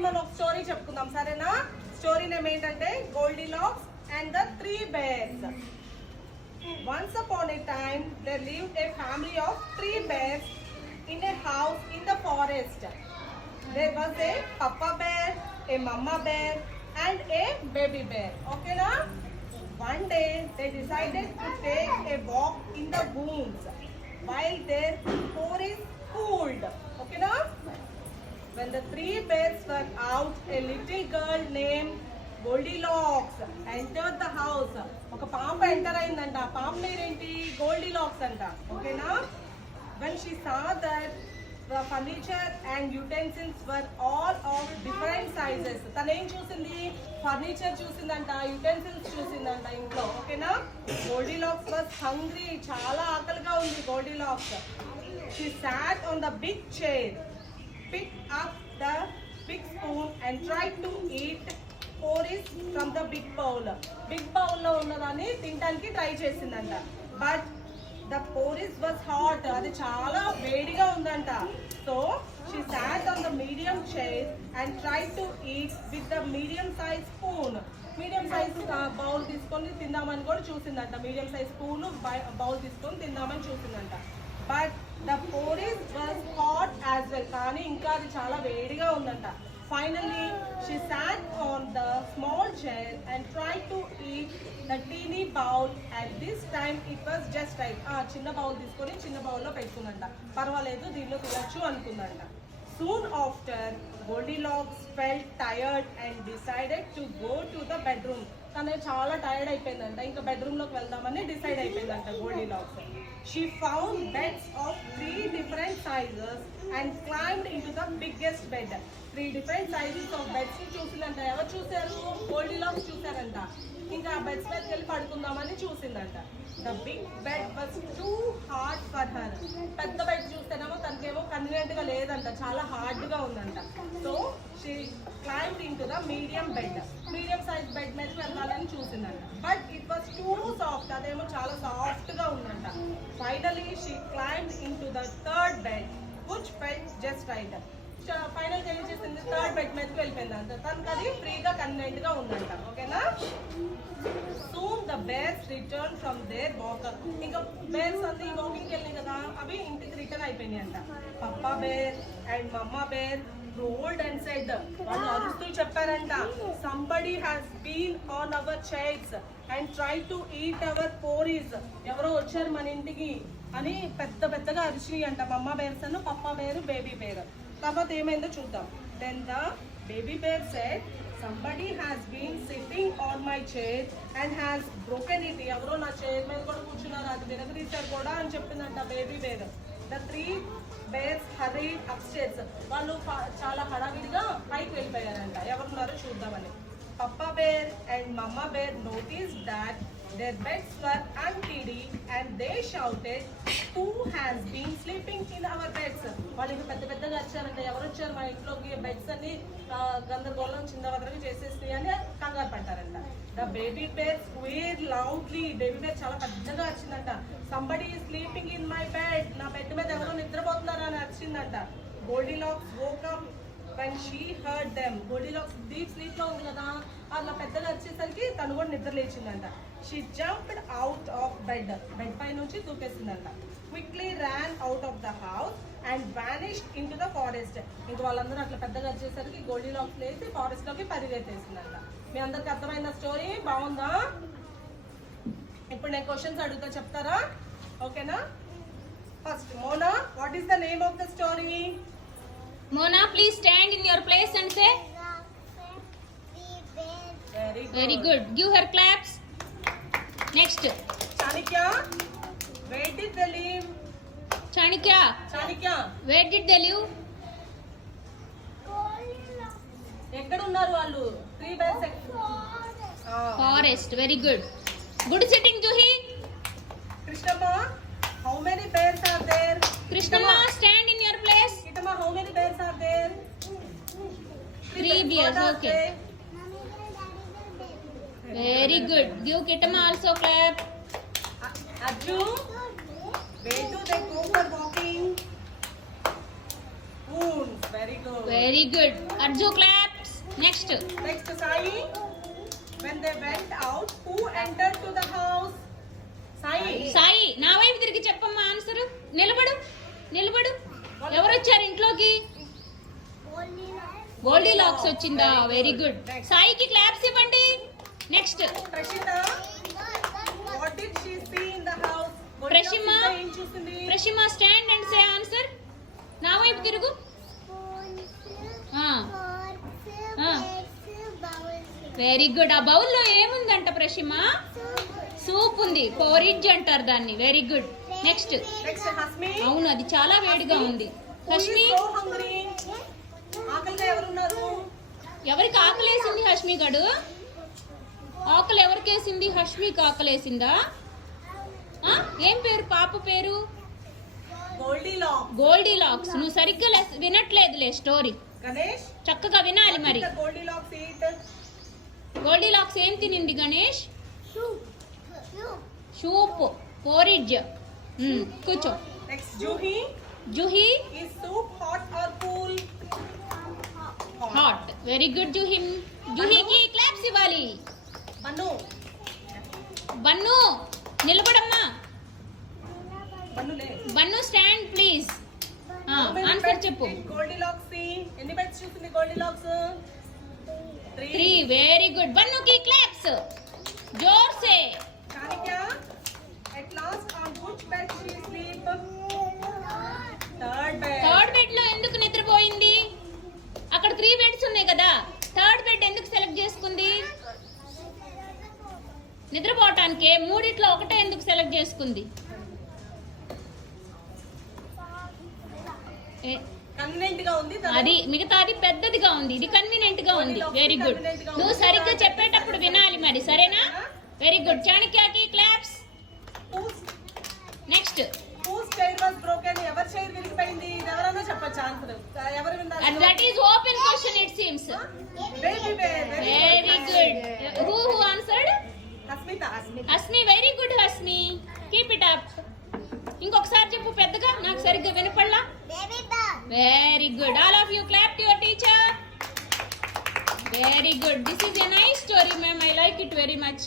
ముందు మనం ఒక స్టోరీ చెప్పుకుందాం సరేనా. స్టోరీ నేమ్ ఏంటంటే గోల్డిలాక్స్ and the 3 bears. Once upon a time there lived a family of 3 bears in a house in the forest. There was a papa bear, a mama bear and a baby bear. Okay na? One day they decided to take a walk in the woods while their forest cooled. Okay na? When the 3 bears were out, a little girl named Goldilocks entered the house. ఒక పాంప enter అయిందంట. ఆ పాంప పేరేంటి? గోల్డిలాక్స్ అంట. ఓకేనా? When she saw that the furniture and utensils were all of different sizes. తను ఏం చూసింది? Furniture చూసిందంట, utensils చూసిందంట ఇంట్లో. ఓకేనా? గోల్డిలాక్స్ was hungry. చాలా ఆకలిగా ఉంది గోల్డిలాక్స్. She sat on the big chair, picked up the big spoon and tried to eat porridge from the big bowl. Big bowl లో ఉన్నదాన్ని తినడానికి ట్రై చేసిందంట. But the porridge was hot. అది చాలా వేడిగా ఉందంట. So she sat on the medium chair and tried to eat with the medium size spoon. Medium size bowl తీసుకొని తిందామని కూడా చూసిందంట. మీడియం సైజ్ స్పూన్ బౌల్ తీసుకొని తిందామని చూసిందంట. But the porridge was hot as well. కానీ ఇంకా అది చాలా వేడిగా ఉందంట. Finally, she sat on the small chair and tried to eat the teeny bowl. At this time, it was just right. చిన్న బౌల్ తీసుకొని చిన్న బౌల్లో పెట్టుకుందంట. పర్వాలేదు దీనిలో తినచ్చు అనుకుందంట. Soon after, Goldilocks felt tired and decided to go to the bedroom. తను చాలా tired అయిపోయిందంట. ఇంకా బెడ్రూమ్లోకి వెళ్దామని డిసైడ్ అయిపోయిందంట గోల్డిలాక్స్. She found beds of 3 different sizes and climbed into the biggest bed. 3 different sizes of beds చూసిందంట. ఎవరు చూసారు? గోల్డిలాక్స్ చూసారంట. ఇంకా ఆ బెడ్స్ మీదకి వెళ్ళి పడుకుందామని చూసిందంట. The big bed was too hard for her. పెద్ద బెడ్ చూస్తేనేమో తనకేమో కన్వీనియంట్ గా లేదంట, చాలా హార్డ్ గా ఉందంట. So she climbed into the medium bed. Medium size bed మీదకి వెళ్ళాలని చూసిందంట. But it was too soft. అదేమో చాలా సాఫ్ట్ గా ఉందంట. Finally she climbed into the third bed which felt just right. Final ఏం చేసింది? థర్డ్ బెడ్ మీదకి వెళ్ళిపోయిందంట. తనకు అది ఫ్రీగా కన్వీనియంట్ గా ఉందంట. ఓకేనా? Soon the bears returned from their walk. ఇంకా బేర్స్ అన్ని వాకింగ్కి వెళ్ళినాయి కదా, అవి ఇంటికి రిటర్న్ అయిపోయినాయి అంట. పప్పా బేర్ అండ్ మమ్మా బేర్ rolled and said, వాళ్ళు అరుస్తూ చెప్పారంట, somebody has been on our chairs and tried to eat our porridge. ఎవరో వచ్చారు మన ఇంటికి అని పెద్ద పెద్దగా అరిచినాయి అంట. మమ్మా బేర్స్ అను పప్పా బేరు బేబీ బేర్. తర్వాత ఏమైందో చూద్దాం. Then the baby bear said, somebody has been sitting on my chair and has broken it. ఎవరో నా చైర్ మీద కూడా కూర్చున్నారు, అది విరగదీశారు కూడా అని చెప్పిందంట baby bear. The 3 bears hurried upstairs. వాళ్ళు చాలా హడావిడిగా పైకి వెళ్ళిపోయారంట. ఎవరున్నారో చూద్దామని. పప్పా బేర్ అండ్ మమ్మా bear noticed that their beds were untidy and they shouted, who has been sleeping in our beds? వాళ్ళు ఇంకా పెద్ద పెద్దగా వచ్చారంట. ఎవరు వచ్చారు మా ఇంట్లోకి? బెడ్స్ అన్ని గందరగోళం చిన్నవదరగా చేసేస్తాయి అని కంగారు పడ్డారంట. The baby bear squealed loudly. Baby bear చాలా పెద్దగా వచ్చిందంట. Somebody is sleeping in my bed. నా బెడ్ మీద ఎవరో నిద్రపోతున్నారా అని వచ్చిందంట. Goldilocks woke up when she heard them. Goldilocks deep sleep లో ఉంది కదా, అలా పెద్దగా వచ్చేసరికి తను కూడా నిద్ర లేచిందంట. She jumped out of bed. Bed పై నుంచి దూకేసిందంట. Quickly ran out of the house and vanished into the forest. ఇంకా వాళ్ళందరూ అట్లా పెద్దగా వచ్చేసరికి గోల్డిలాక్స్ లేచి ఫారెస్ట్ లోకి పరిగెత్తేసిందంట. మీ అందరికి అర్థమైన స్టోరీ బాగుందా? ఇప్పుడు నేను క్వశ్చన్స్ అడుగుతా, చెప్తారా? ఓకేనా? First Mona, what is the name of the story? Mona, please stand in your place and say. Very good. Give her claps. Next. Chanakya, where did they live? Chanakya. Where did they live? ఎక్కడ ఉన్నారు వాళ్ళు? 3 bears. Forest. Very good. Good sitting, Juhi. Krishnamma, how many bears are there? Krishnamma, stand in your place. Krishnamma, how many bears are there? 3 bears. Okay. Very good. Give Kitama also clap. Arju, where do they go for walking? Moon. Very good. Very good. Arju, clap. Next Next, Sai. When they went out, who entered to the house? Sai. Sai నా వైపు తిరిగి చెప్పమ్మా answer. నిలబడు నిలబడు. ఎవరు వచ్చారు ఇంట్లోకి? గోల్డీ లాక్స్ వచ్చిందా? Very good. సాయికి క్లాప్స్ ఇవ్వండి. Next Prashita. What did she see in the house? Prashima. ఏం చూసింది? ప్రషిమా స్టాండ్ అండ్ సే ఆన్సర్. నా వైపు తిరుగు. Very good. ఆ బౌల్లో ఏముందంట ప్రషిమా? సూప్ ఉంది. పోరిడ్జ్ అంటారు దాన్ని. Very good. Next Next, Hasmi. అవును అది చాలా వేడిగా ఉంది. Who is Hashmi so hungry? ఆకలిగా ఎవరున్నారు? ఎవరికి ఆకలేసింది? హష్మి గడు. ఆకలి ఎవరికేసింది? హష్మికి ఆకలేసిందా? ఆ? ఏం పేరు పాప పేరు? Goldilocks. గోల్డీ లాక్స్. నువ్వు సరిగ్గా వినట్లేదులే స్టోరీ. Ganesh. చక్కగా వినాలి మరి. The Goldilocks eat. Goldie lakhs ఏం తినింది గణేష్? Soup, porridge. కూర్చో. Next, Juhi. Juhi Is soup hot or cool? Hot. Very good Juhi. జుహికి క్లాప్స్ ఇవ్వాలి. Banu. బన్ను నిలబడమ్మా. Banu లే. Banu stand please. ఆన్సర్ చెప్పు. Goldilocks see. ఎన్ని బెడ్స్ చూసింది Goldilocks? 3. Very good. బన్నుకి క్లాప్స్. జోర్ సే. Chanikya. At last, on which bed she sleep? Third bed. Third bed లో ఎందుకు నిద్రపోయింది? అక్కడ 3 బెడ్స్ ఉన్నాయి కదా. థర్డ్ బెడ్ ఎందుకు సెలెక్ట్ చేసుకుంది? నిద్రపోవటానికే. మూడిట్లో ఒకటే ఎందుకు సెలెక్ట్ చేసుకుంది? Convenient గా ఉంది. అది మిగతాది పెద్దదిగా ఉంది. ఇది కన్వీనియంట్ గా ఉంది. Very good. నువ్వు సరిగ్గా చెప్పేటప్పుడు వినాలి మరి. సరేనా? Very good. చాణక్యకి claps. Next Whose chair was broken? ఎవరి చైర్ విరిగిపోయింది? ఇది ఎవరైనా చెప్పొచ్చు ఆన్సర్. ఎవరు విన్నారు? That is open question it seems. Baby bear. Very good. Who answered? Hasmita. Hasmi. Very good Hasmi. Keep it up. ఇంకొకసారి చెప్పు పెద్దగా. నాకు సరిగ్గా వినపడలా. Very good. All of you clap to your teacher. Very good. This is a nice story ma'am. I like it very much.